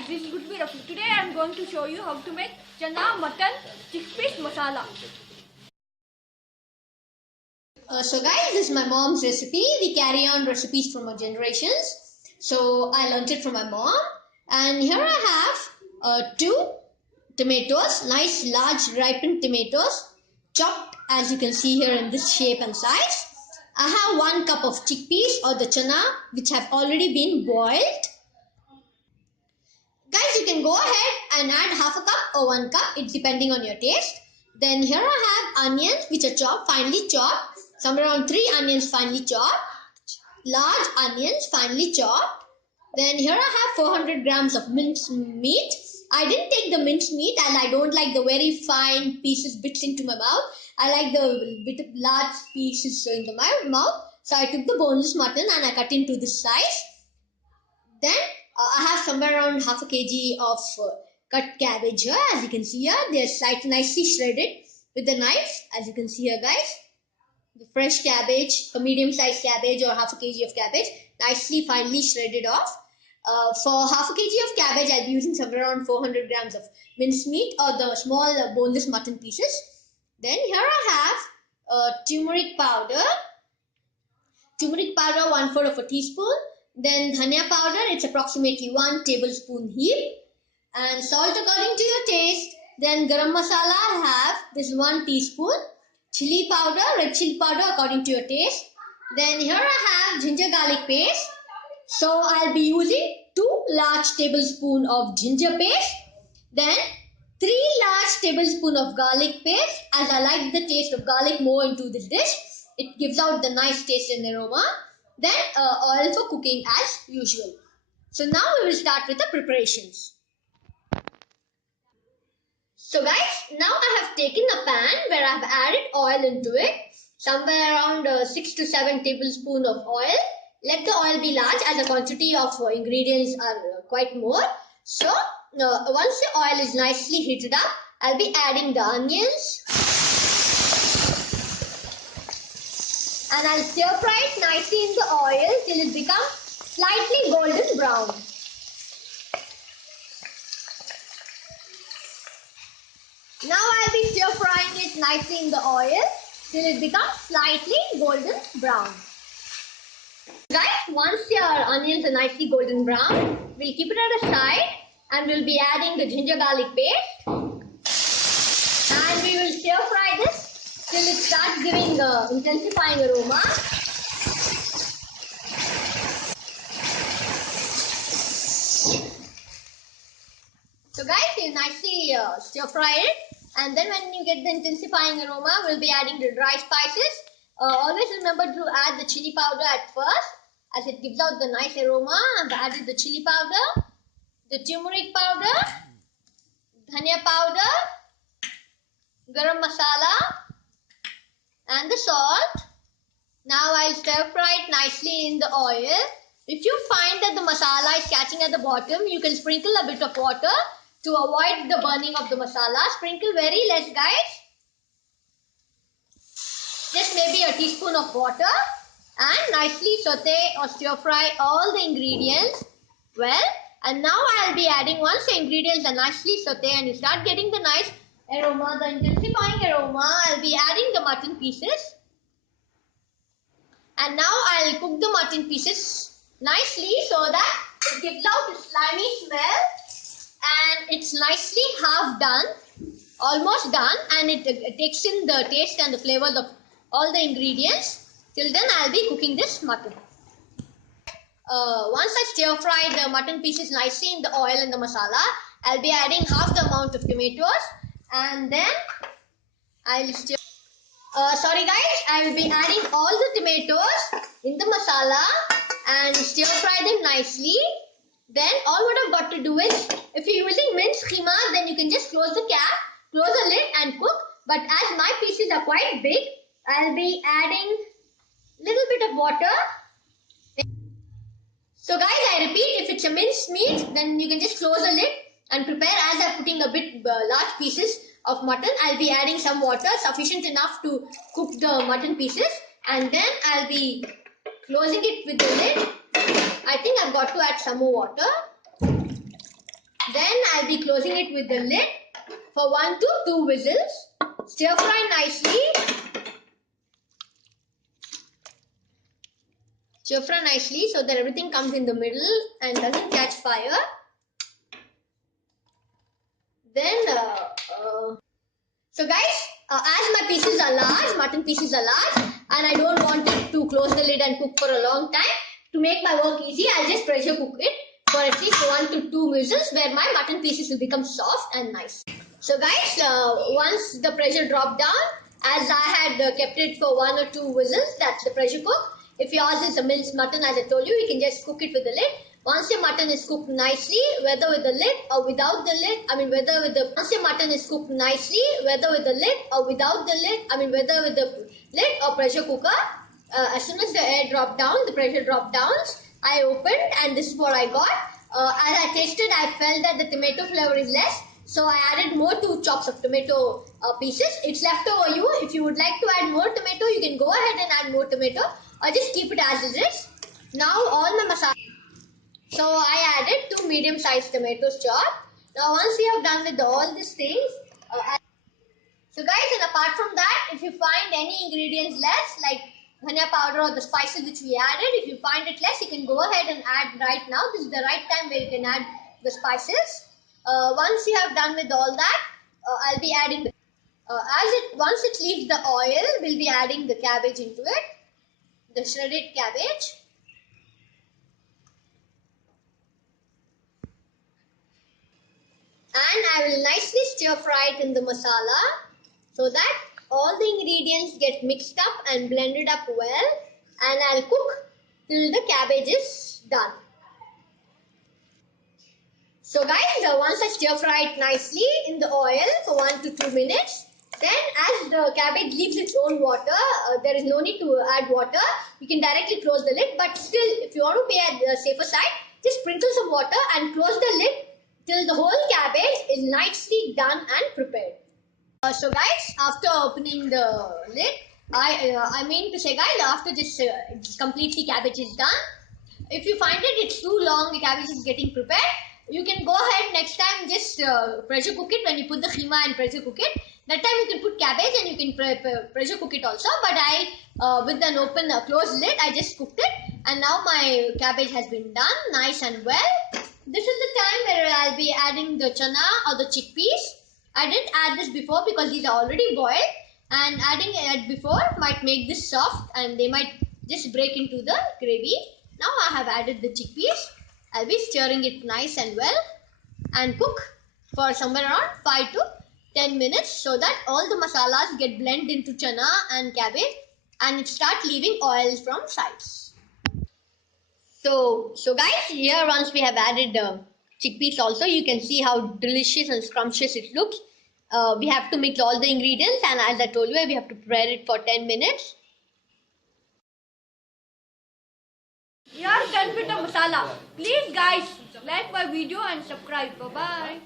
guys, this is Gudbir. Today I am going to show you how to make chana mutton chickpeas masala. So guys, this is my mom's recipe. We carry on recipes from our generations. So I learnt it from my mom. And here I have 2 tomatoes, nice large ripened tomatoes, chopped as you can see here in this shape and size. I have 1 cup of chickpeas or the chana which have already been boiled. Guys, you can go ahead and add half a cup or 1 cup, it's depending on your taste. Then here I have onions which are chopped, finely chopped, somewhere around 3 onions finely chopped, large onions finely chopped. Then here I have 400 grams of minced meat. I didn't take the minced meat as I don't like the very fine pieces bits into my mouth. I like the bit of large pieces in my mouth. So I took the boneless mutton and I cut into this size. Then I have somewhere around half a kg of cut cabbage here. As you can see here, they are nicely shredded with the knife. As you can see here, guys, the fresh cabbage, a medium-sized cabbage or half a kg of cabbage, nicely finely shredded off. For half a kg of cabbage, I'll be using somewhere around 400 grams of minced meat or the small boneless mutton pieces. Then here I have turmeric powder. Turmeric powder, 1/4 of a teaspoon. Then dhaniya powder, it's approximately 1 tablespoon heap. And salt according to your taste. Then garam masala I have, this is 1 teaspoon. Chili powder, red chili powder according to your taste. Then here I have ginger garlic paste. So I'll be using 2 large tablespoons of ginger paste. Then 3 large tablespoons of garlic paste, as I like the taste of garlic more into this dish. It gives out the nice taste and aroma. Then oil for cooking as usual. So now we will start with the preparations. So guys, now I have taken a pan where I have added oil into it. Somewhere around 6 to 7 tablespoons of oil. Let the oil be large as the quantity of ingredients are quite more. So once the oil is nicely heated up, I'll be adding the onions. And I'll stir fry it nicely in the oil till it becomes slightly golden brown. Now I'll be stir frying it nicely in the oil till it becomes slightly golden brown. Guys, once your onions are nicely golden brown, we'll keep it at a side and we'll be adding the ginger garlic paste. And we will stir fry this till it starts giving intensifying aroma. So guys, you nicely stir fry it, and then when you get the intensifying aroma, we'll be adding the dry spices. Always remember to add the chili powder at first, as it gives out the nice aroma. I've added the chili powder, the turmeric powder, dhaniya powder, garam masala, and the salt. Now I'll stir fry it nicely in the oil. If you find that the masala is catching at the bottom, you can sprinkle a bit of water to avoid the burning of the masala. Sprinkle very less, guys. Just maybe a teaspoon of water, and nicely saute or stir fry all the ingredients well. And now I'll be adding, once the ingredients are nicely sauteed and you start getting the nice aroma, the intensifying aroma, I'll be adding the mutton pieces. And now I'll cook the mutton pieces nicely so that it gives out a slimy smell and it's nicely half done, almost done, and it takes in the taste and the flavors of all the ingredients. Till then I'll be cooking this mutton. Once I stir fry the mutton pieces nicely in the oil and the masala, I'll be adding half the amount of tomatoes, and then I'll stir. Sorry guys, I will be adding all the tomatoes in the masala and stir fry them nicely. Then all what I've got to do is, if you're using minced keema, then you can just close the cap, close the lid and cook. But as my pieces are quite big, I'll be adding little bit of water. So guys, I repeat, if it's a minced meat, then you can just close the lid and prepare. As I'm putting a bit large pieces of mutton, I'll be adding some water sufficient enough to cook the mutton pieces, and then I'll be closing it with the lid. I think I've got to add some more water. be closing it with the lid for 1 to 2 whistles. Stir fry nicely. Stir fry nicely so that everything comes in the middle and doesn't catch fire. Then, so guys, as my pieces are large, mutton pieces are large, and I don't want it to close the lid and cook for a long time, to make my work easy, I'll just pressure cook it for at least 1 to 2 whistles where my mutton pieces will become soft and nice. So guys, once the pressure dropped down, as I had kept it for 1 or 2 whistles, that's the pressure cook. If yours is a minced mutton, as I told you, you can just cook it with the lid. Once your mutton is cooked nicely, whether with the lid or without the lid, once your mutton is cooked nicely, whether with the lid or without the lid, whether with the lid or pressure cooker, as soon as the air dropped down, the pressure dropped down, I opened and this is what I got. As I tasted, I felt that the tomato flavor is less, so I added more 2 chops of tomato pieces. It's left over you. If you would like to add more tomato, you can go ahead and add more tomato, or just keep it as it is. Now all my masala. So I added 2 medium-sized tomatoes chopped. Now once we have done with all these things, so guys, and apart from that, if you find any ingredients less, like dhaniya powder or the spices which we added, if you find it less, you can go ahead and add right now. This is the right time where you can add the spices. Once you have done with all that, I'll be adding, once it leaves the oil, we'll be adding the cabbage into it, the shredded cabbage. And I will nicely stir fry it in the masala so that all the ingredients get mixed up and blended up well, and I'll cook till the cabbage is done. So guys, once I stir fry it nicely in the oil for 1 to 2 minutes, then as the cabbage leaves its own water, there is no need to add water. You can directly close the lid, but still, if you want to be at the safer side, just sprinkle some water and close the lid till the whole cabbage is nicely done and prepared. So guys, after opening the lid, I mean to say guys, after this completely cabbage is done, if you find it's too long, the cabbage is getting prepared, you can go ahead next time, just pressure cook it when you put the keema and pressure cook it. That time you can put cabbage and you can pressure cook it also, but I with an open closed lid, I just cooked it, and now my cabbage has been done nice and well. This is the time where I'll be adding the chana or the chickpeas. I didn't add this before because these are already boiled, and adding it before might make this soft and they might just break into the gravy. Now I have added the chickpeas. I'll be stirring it nice and well and cook for somewhere around 5 to 10 minutes so that all the masalas get blended into chana and cabbage and it start leaving oil from sides. So guys, here once we have added chickpeas also, you can see how delicious and scrumptious it looks. We have to mix all the ingredients, and as I told you, we have to prepare it for 10 minutes. We are done with the masala. Please guys, like my video and subscribe. Bye bye.